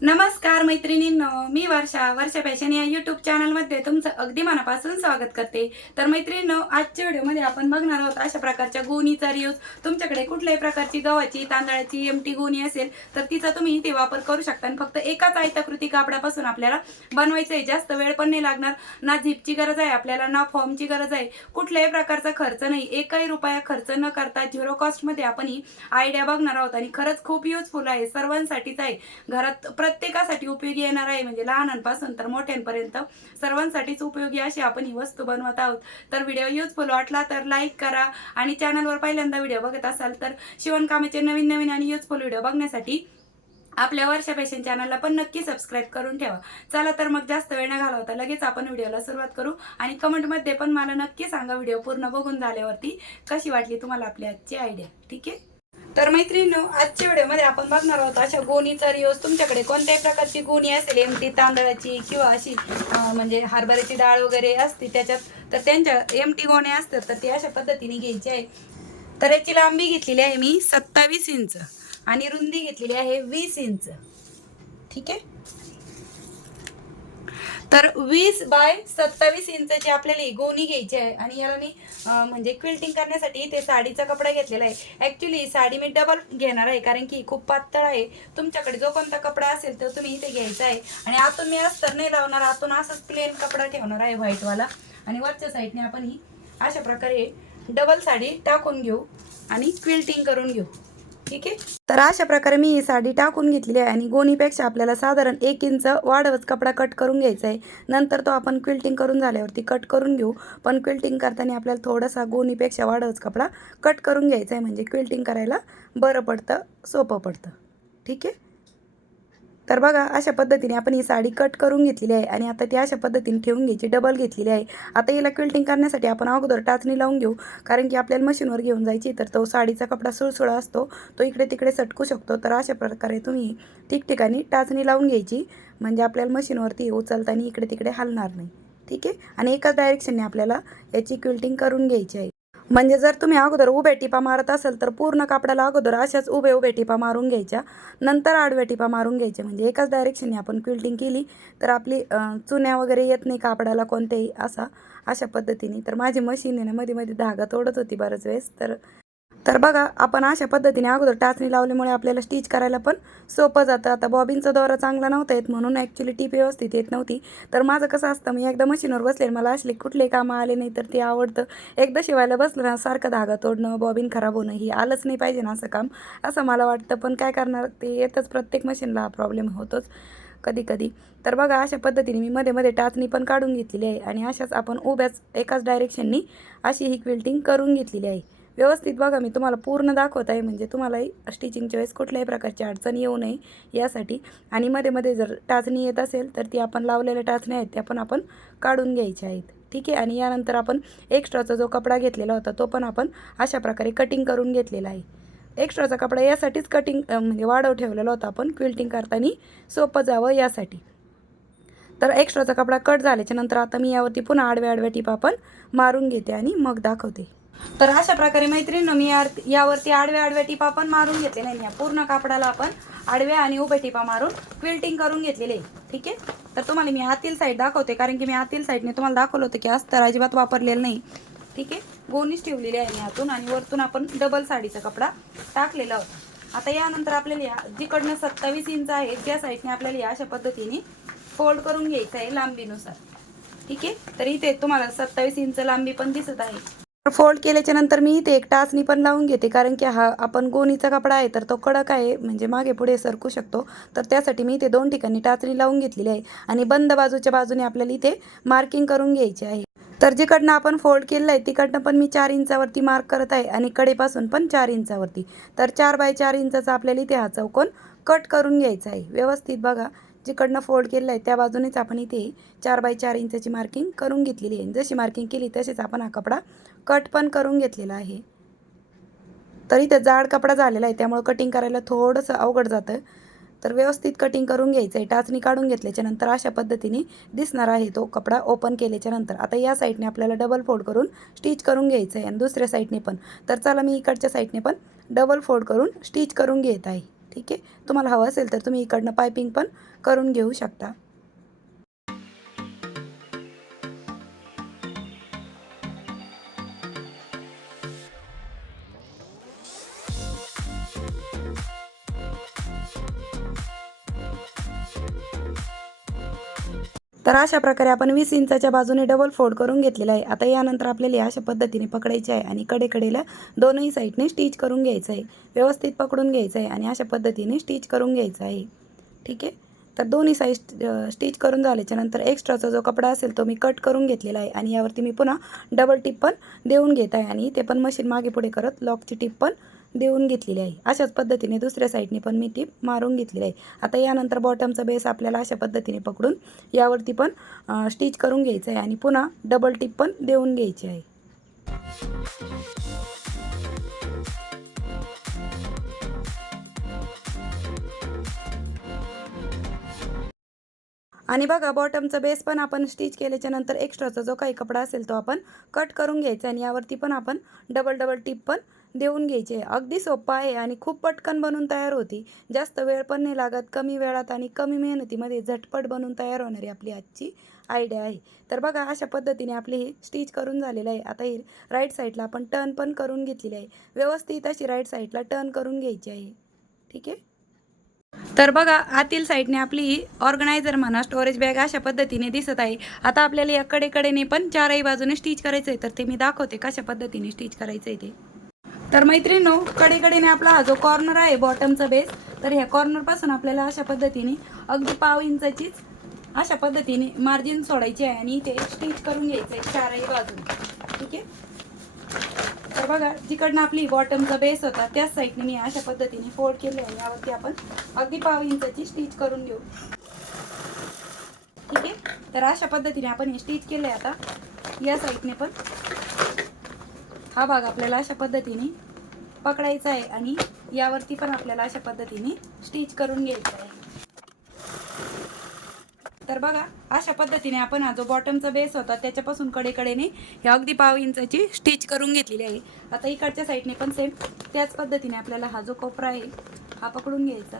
नमस्कार मैत्रिणींनो मी वर्षा वर्षा फॅशन या युट्यूब चॅनलमध्ये तुमचं अगदी मनापासून स्वागत करते. तर मैत्रिणींनो आजच्या व्हिडिओमध्ये आपण बघणार आहोत अशा प्रकारच्या गोणीचा रियूज तुमच्याकडे कुठल्याही प्रकारची गव्हाची तांदळाची एमटी गोणी असेल तर तिचा तुम्ही ते वापर करू शकता आणि फक्त एकाच आयताकृती कापडापासून आपल्याला बनवायचं आहे जास्त वेळ पण नाही लागणार. ना झिपची गरज आहे आपल्याला ना फॉर्मची गरज आहे. कुठल्याही प्रकारचा खर्च नाही. एकही रुपया खर्च न करता झिरो कॉस्टमध्ये आपण ही आयडिया बघणार आहोत. आणि खरंच खूप युजफुल आहे. सर्वांसाठीच आहे. घरात प्रत्येकासाठी उपयोगी येणार आहे. म्हणजे लहानांपासून तर मोठ्यांपर्यंत सर्वांसाठीच उपयोगी अशी आपण ही वस्तू बनवत आहोत. तर व्हिडिओ युजफुल वाटला तर लाईक करा आणि चॅनलवर पहिल्यांदा व्हिडिओ बघत असाल तर शिवणकामाचे नवीन नवीन आणि युजफुल व्हिडिओ बघण्यासाठी आपल्या वर्षा फॅशन चॅनलला पण नक्की सबस्क्राईब करून ठेवा. चला तर मग जास्त वेळ न घालवता लगेच आपण व्हिडिओला सुरुवात करू आणि कमेंटमध्ये पण मला नक्की सांगा व्हिडिओ पूर्ण बघून झाल्यावरती कशी वाटली तुम्हाला आपली आजची आयडिया ठीक आहे? तर मैत्रिणी आजच्या व्हिडिओमध्ये आपण बघणार आहोत अशा गोणीचा रियोज तुमच्याकडे कोणत्याही प्रकारची गोणी असेल एमटी तांदळाची किंवा अशी म्हणजे हरभऱ्याची डाळ वगैरे असते त्याच्यात तर त्यांच्या एमटी गोण्या असतात तर ती अशा पद्धतीने घ्यायची आहे. तर याची लांबी घेतलेली आहे मी सत्तावीस इंच आणि रुंदी घेतलेली आहे वीस इंच. ठीक आहे? तर वीस बाय सत्तावीस इंचची आपल्याला गोणी घ्यायची आहे. आणि याला मी म्हणजे क्विल्टिंग करण्यासाठी ते साडीचा कपडा घेतलेला आहे. ॲक्च्युली साडी मी डबल घेणार आहे कारण की खूप पातळ आहे. तुमच्याकडे जो कोणता कपडा असेल तो तुम्ही इथे घ्यायचा आहे. आणि आतून मी अस्तर नाही लावणार आतून असंच प्लेन कपडा ठेवणार आहे व्हाईटवाला आणि वरच्या साईडने आपण ही अशा प्रकारे डबल साडी टाकून घेऊ आणि क्विल्टिंग करून घेऊ. ठीक आहे? तर अशा प्रकारे मी ही साडी टाकून घेतलेली आहे आणि गोणीपेक्षा आपल्याला साधारण एक इंच वाढवच कपडा कट करून घ्यायचा आहे. नंतर तो आपण क्विल्टिंग करून झाल्यावरती कट करून घेऊ. पण क्विल्टिंग करताना आपल्याला थोडासा गोणीपेक्षा वाढवच कपडा कट करून घ्यायचा आहे. म्हणजे क्विल्टिंग करायला बरं पडतं सोपं पडतं. ठीक आहे? तर बघा अशा पद्धतीने आपण ही साडी कट करून घेतलेली आहे आणि आता ती अशा पद्धतीने ठेवून घ्यायची डबल घेतलेली आहे. आता हिला क्विल्टिंग करण्यासाठी आपण अगोदर टाचणी लावून घेऊ. कारण की आपल्याला मशीनवर घेऊन जायची तर तो साडीचा कपडा सुळसुळा असतो. तो इकडे तिकडे सटकू शकतो. तर अशा प्रकारे तुम्ही ठिकठिकाणी टाचणी लावून घ्यायची. म्हणजे आपल्याला मशीनवरती उचलताना इकडे तिकडे हलणार नाही. ठीक आहे? आणि एकाच डायरेक्शनने आपल्याला याची क्विल्टिंग करून घ्यायची आहे. म्हणजे जर तुम्ही अगोदर उभ्या टिपा मारत असाल तर पूर्ण कापडाला अगोदर अशाच उभे उभे टिपा मारून घ्यायच्या. नंतर आडव्या टिपा मारून घ्यायच्या म्हणजे एकाच डायरेक्शनने आपण क्विल्टिंग केली तर आपली चुन्या वगैरे येत नाही कापडाला कोणत्याही असा अशा पद्धतीने. तर माझी मशीन आहे ना मध्ये मध्ये धागा तोडत होती बऱ्याच वेळेस. तर तर बघा आपण अशा पद्धतीने अगोदर टाचणी लावल्यामुळे आपल्याला स्टिच करायला पण सोपं जातं. आता बॉबिनचा दौरा चांगला नव्हता येत म्हणून ॲक्च्युली टीप व्यवस्थित येत नव्हती. तर माझं कसं असतं मी एकदा मशीनवर बसले मला असले कुठले कामं आले नाही तर ते आवडतं. एकदा शिवायला बसलं ना सारखं धागा तोडणं बॉबिन खराब होणं ही आलंच नाही पाहिजे ना असं काम. असं मला वाटतं पण काय करणार ते येतच. प्रत्येक मशीनला हा प्रॉब्लेम होतोच कधी कधी तर बघा अशा पद्धतीने मी मध्ये मध्ये टाचणी पण काढून घेतलेली आहे आणि अशाच आपण उभ्याच एकाच डायरेक्शननी अशी ही क्विल्टिंग करून घेतलेली आहे. व्यवस्थित बघा मी तुम्हाला पूर्ण दाखवत आहे. म्हणजे तुम्हालाही स्टिचिंगच्या वेळेस कुठल्याही प्रकारची अडचण येऊ नये यासाठी. आणि मध्ये मध्ये जर टाचणी येत असेल तर ती आपण लावलेल्या टाचण्या आहेत त्या पण आपण काढून घ्यायच्या आहेत. ठीक आहे? आणि यानंतर आपण एक्स्ट्राचा जो कपडा घेतलेला होता तो पण आपण अशा प्रकारे कटिंग करून घेतलेला आहे. एक्स्ट्राचा कपडा यासाठीच कटिंग म्हणजे वाढव ठेवलेला होता आपण क्विल्टिंग करताना सोपं जावं यासाठी. तर एक्स्ट्राचा कपडा कट झाल्याच्यानंतर आता मी यावरती पुन्हा आडव्या आडव्या टिपा पण मारून घेते आणि मग दाखवते. तर अशा प्रकारे मैत्रिणीनं मी यावरती आडव्या आडव्या टिपा पण मारून घेतलेल्या आहे या पूर्ण कापडाला आपण आडव्या आणि उभ्या टिपा मारून क्विल्टिंग करून घेतलेले ठीक आहे? तर तुम्हाला मी आतील साईड दाखवते कारण की मी आतील साईडने तुम्हाला दाखवलं होतं की अस्तर अजिबात वापरलेलं नाही. ठीक आहे? गोनीच ठेवलेली आहे मी आतून आणि वरतून आपण डबल साडीचा कपडा टाकलेला होता. आता यानंतर आपल्याला या जिकडनं सत्तावीस इंच आहे त्या साईडने आपल्याला या अशा पद्धतीने फोल्ड करून घ्यायचं आहे लांबीनुसार. ठीक आहे? तर इथे तुम्हाला सत्तावीस इंच लांबी पण दिसत आहे. फोल्ड केल्याच्यानंतर मी इथे एक टाचणी पण लावून घेते कारण की हा आपण गोणीचा कपडा आहे तर तो कडक आहे म्हणजे मागे पुढे सरकू शकतो. तर त्यासाठी मी इथे दोन ठिकाणी टाचणी लावून घेतलेली आहे आणि बंद बाजूच्या बाजूने आपल्याला इथे मार्किंग करून घ्यायची आहे. तर जिकडनं आपण फोल्ड केलेलं आहे तिकडनं पण मी चार इंचावरती मार्क करत आहे आणि कडेपासून पण चार इंचावरती. तर चार बाय चार इंचाचा आपल्याला इथे हा चौकोन कट करून घ्यायचा आहे. व्यवस्थित बघा. जिकडनं फोल्ड केलेलं आहे त्या बाजूनेच आपण इथे चार बाय चार इंचाची मार्किंग करून घेतलेली आहे. जशी मार्किंग केली तसेच आपण हा कपडा कट पण करून घेतलेला आहे. तर इथे जाड कपडा झालेला आहे त्यामुळं कटिंग करायला थोडंसं अवघड जातं. तर व्यवस्थित कटिंग करून घ्यायचं आहे टाचणी काढून घेतल्याच्यानंतर अशा पद्धतीने दिसणार आहे तो कपडा ओपन केल्याच्यानंतर आता या साईडने आपल्याला डबल फोल्ड करून स्टिच करून घ्यायचं आहे आणि दुसऱ्या साईडने पण. तर चला मी इकडच्या साईडने पण डबल फोल्ड करून स्टिच करून घेत आहे. ठीक आहे? तुम्हाला हवं असेल तर तुम्ही इकडनं पायपिंग पण करून घेऊ शकता. तर अशा प्रकारे आपण वीस इंचाच्या बाजूने डबल फोल्ड करून घेतलेला आहे. आता यानंतर आपल्याला अशा पद्धतीने पकडायचे आहे आणि कडेकडेला दोनही साईडने स्टिच करून घ्यायचं आहे. व्यवस्थित पकडून घ्यायचं आहे आणि अशा पद्धतीने स्टिच करून घ्यायचं आहे. ठीक आहे? तर दोन्ही साईज स्टिच करून झाल्याच्यानंतर एक्स्ट्राचा जो कपडा असेल तो मी कट करून घेतलेला आहे आणि यावरती मी पुन्हा डबल टिप पण देऊन घेत आहे आणि ते पण मशीन मागे पुढे करत लॉकची टिप पण देऊन घेतलेली आहे. अशाच पद्धतीने दुसऱ्या साईडने पण मी टीप मारून घेतलेली आहे. आता यानंतर बॉटमचा बेस आपल्याला अशा पद्धतीने पकडून यावरती पण स्टिच करून घ्यायचं आहे आणि पुन्हा डबल टिप पण देऊन घ्यायची आहे. आणि बघा बॉटमचा बेस पण आपण स्टिच केल्याच्यानंतर एक्स्ट्राचा जो काही कपडा असेल तो आपण कट करून घ्यायचा आणि यावरती पण आपण डबल डबल टिप पण देऊन घ्यायची. आहे अगदी सोपं आहे आणि खूप पटकन बनून तयार होती. जास्त वेळ पण नाही लागत कमी वेळात आणि कमी मेहनतीमध्ये झटपट बनून तयार होणारी आपली आजची आयडिया आहे. तर बघा अशा पद्धतीने आपली ही स्टिच करून झालेलं आहे. आता ही राईट साईडला आपण टर्न पण करून घेतलेली आहे. व्यवस्थित अशी राईट साईडला टर्न करून घ्यायची आहे. ठीक आहे? तर बघा आतील साईडने आपली ऑर्गनायझर म्हणा स्टोरेज बॅग अशा पद्धतीने दिसत आहे. आता आपल्याला या कडेकडेने पण चारही बाजूने स्टिच करायचं आहे. तर ते मी दाखवते कशा पद्धतीने स्टिच करायचं आहे ते. तर मैत्रिणीनो कडेकडेने आपला हा जो कॉर्नर आहे बॉटमचा बेस तर ह्या कॉर्नरपासून आपल्याला अशा पद्धतीने अगदी पाव इंचाचीच अशा पद्धतीने मार्जिन सोडायची आहे आणि ते स्टिच करून घ्यायचं आहे चारही बाजूने. ठीक आहे? तर बघा जिकडनं आपली बॉटमचा बेस होता त्याच साईडने मी अशा पद्धतीने फोल्ड केले आहे. यावरती आपण अगदी पाव इंचाची स्टिच करून घेऊ. ठीक आहे? तर अशा पद्धतीने आपण हे स्टिच केले आता. या साईडने पण हा भाग आपल्याला अशा पद्धतीने पकडायचा आहे आणि यावरती पण आपल्याला अशा पद्धतीने स्टिच करून घ्यायचं आहे. तर बघा अशा पद्धतीने आपण हा जो बॉटमचा बेस होता त्याच्यापासून कडेकडेने हे अगदी पाव इंचाची स्टिच करून घेतलेली आहे. आता इकडच्या साईडने पण सेम त्याच पद्धतीने आपल्याला हा जो कोपरा आहे हा पकडून घ्यायचा.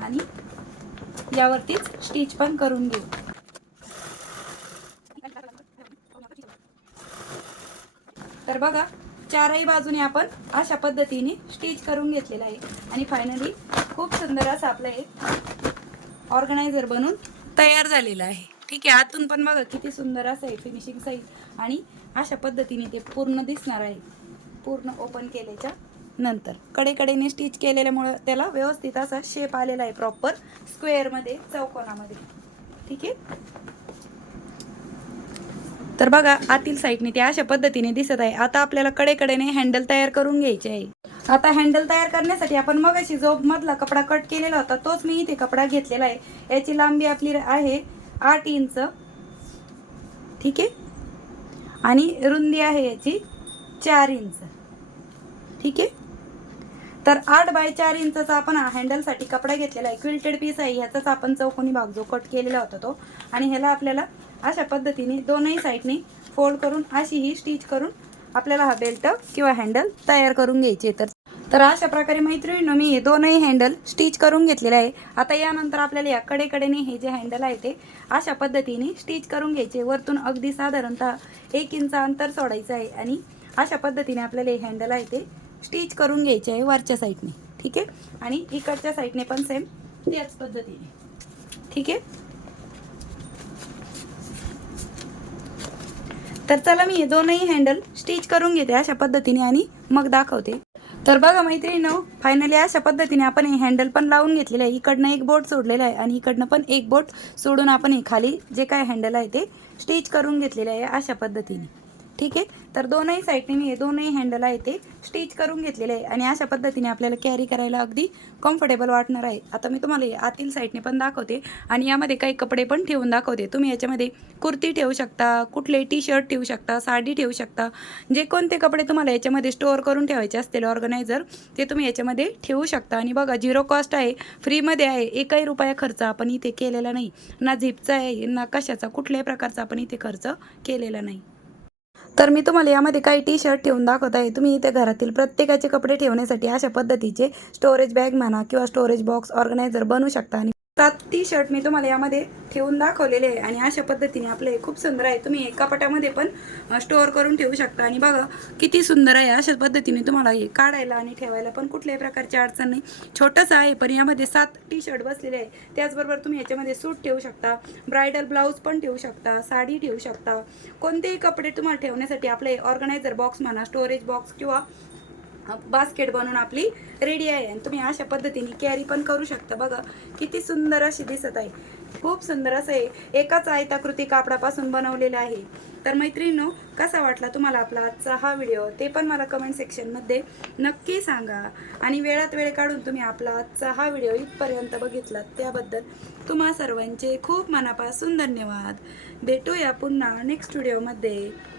आणि यावरतीच स्टिच पण करून घेऊ. तर बघा चारही बाजूने आपण अशा पद्धतीने स्टिच करून घेतलेला आहे. आणि फायनली खूप सुंदर असं आपलं हे ऑर्गनायझर बनून तयार झालेलं आहे. ठीक आहे आतून पण बघा किती सुंदर असं आहे फिनिशिंग साईज आणि अशा पद्धतीने ते पूर्ण दिसणार आहे. पूर्ण ओपन केल्याच्यानंतर. कडेकडेने स्टिच केलेल्यामुळं त्याला व्यवस्थित असा शेप आलेला आहे प्रॉपर स्क्वेअरमध्ये चौकोनामध्ये. ठीक आहे? तर बघा आतील साईडने ते अशा पद्धतीने दिसत आहे. आता आपल्याला कडेकडेने हँडल तयार करून घ्यायचे आहे. आता हँडल तयार करण्यासाठी आपण मग अशी जो मधला कपडा कट केलेला होता तोच मी इथे कपडा घेतलेला आहे. याची लांबी आपली आहे आठ इंच. ठीक आहे? आणि रुंदी आहे याची चार इंच. ठीक आहे? तर आठ बाय चार इंचचा आपण हँडलसाठी कपडा घेतलेला आहे. क्विल्टेड पीस आहे. ह्याचाच आपण चौकोनी भाग जो कट केलेला होता तो. आणि ह्याला आपल्याला अशा पद्धतीने दोनही साईडने फोल्ड करून अशी ही स्टिच करून आपल्याला हा बेल्ट किंवा हँडल तयार करून घ्यायचे तर तर अशा प्रकारे मैत्रिणीनं मी हे दोनही हँडल स्टिच करून घेतलेले आहे. आता यानंतर आपल्याला या कडेकडेने हे जे हँडल आहे ते अशा पद्धतीने स्टिच करून घ्यायचे. वरतून अगदी साधारणतः एक इंच अंतर सोडायचं आहे आणि अशा पद्धतीने आपल्याला हे हँडल आहे ते स्टिच करून घ्यायचे आहे वरच्या साईडने ठीक आहे? आणि इकडच्या साईडने पण सेम त्याच पद्धतीने. ठीक आहे? तर चला मी हे दोनही हँडल स्टिच करून घेते अशा पद्धतीने आणि मग दाखवते. तर बघा मैत्रिणी फायनली अशा पद्धतीने आपण हे हँडल पण लावून घेतलेलं आहे. इकडनं एक बोट सोडलेलं आहे आणि इकडनं पण एक बोट सोडून आपण हे खाली जे काय हँडल आहे ते स्टिच करून घेतलेलं आहे अशा पद्धतीने. ठीक आहे? तर दोनही साईडने मी हे दोनही हँडल आहे ते स्टिच करून घेतलेले आहे. आणि अशा पद्धतीने आपल्याला कॅरी करायला अगदी कम्फर्टेबल वाटणार आहे. आता मी तुम्हाला आतील साईडने पण दाखवते. आणि यामध्ये काही कपडे पण ठेवून दाखवते. तुम्ही याच्यामध्ये कुर्ती ठेवू शकता कुठले टी शर्ट ठेवू शकता साडी ठेवू शकता. जे कोणते कपडे तुम्हाला याच्यामध्ये स्टोअर करून ठेवायचे असतील ऑर्गनायझर ते तुम्ही याच्यामध्ये ठेवू शकता. आणि बघा झिरो कॉस्ट आहे फ्रीमध्ये आहे. एकही रुपया खर्च आपण इथे केलेला नाही. ना झिपचा आहे ना कशाचा कुठल्याही प्रकारचा आपण इथे खर्च केलेला नाही. तर मी तुम्हाला यामध्ये काही टी शर्ट ठेवून दाखवत आहे. तुम्ही इथे घरातील प्रत्येकाचे कपडे ठेवण्यासाठी अशा पद्धतीचे स्टोरेज बॅग म्हणा किंवा स्टोरेज बॉक्स ऑर्गनायझर बनवू शकता आणि सात टी शर्ट मी तुम्हाला यामध्ये ठेवून दाखवलेले आहे. आणि अशा पद्धतीने आपले खूप सुंदर आहे. तुम्ही एका पटामध्ये पण स्टोअर करून ठेवू शकता. आणि बघा किती सुंदर आहे अशा पद्धतीने तुम्हाला हे काढायला आणि ठेवायला पण कुठल्याही प्रकारची अडचण नाही. छोटंसं आहे पण यामध्ये सात टी शर्ट बसलेले आहे. त्याचबरोबर तुम्ही याच्यामध्ये सूट ठेवू शकता. ब्रायडल ब्लाऊज पण ठेवू शकता. साडी ठेवू शकता. कोणतेही कपडे तुम्हाला ठेवण्यासाठी आपले ऑर्गनायझर बॉक्स म्हणा स्टोरेज बॉक्स किंवा बास्केट बनवून आपली रेडी आहे. आणि तुम्ही अशा पद्धतीने कॅरी पण करू शकता. बघा किती सुंदर अशी दिसत आहे. खूप सुंदर असं आहे. एकाच आयताकृती कापडापासून बनवलेलं आहे. तर मैत्रिणीनो कसा वाटला तुम्हाला आपला आजचा हा व्हिडिओ ते पण मला कमेंट सेक्शनमध्ये नक्की सांगा. आणि वेळात वेळ काढून तुम्ही आपला आजचा हा व्हिडिओ इथपर्यंत बघितलात. त्याबद्दल तुम्हा सर्वांचे खूप मनापासून धन्यवाद. भेटूया पुन्हा नेक्स्ट व्हिडिओमध्ये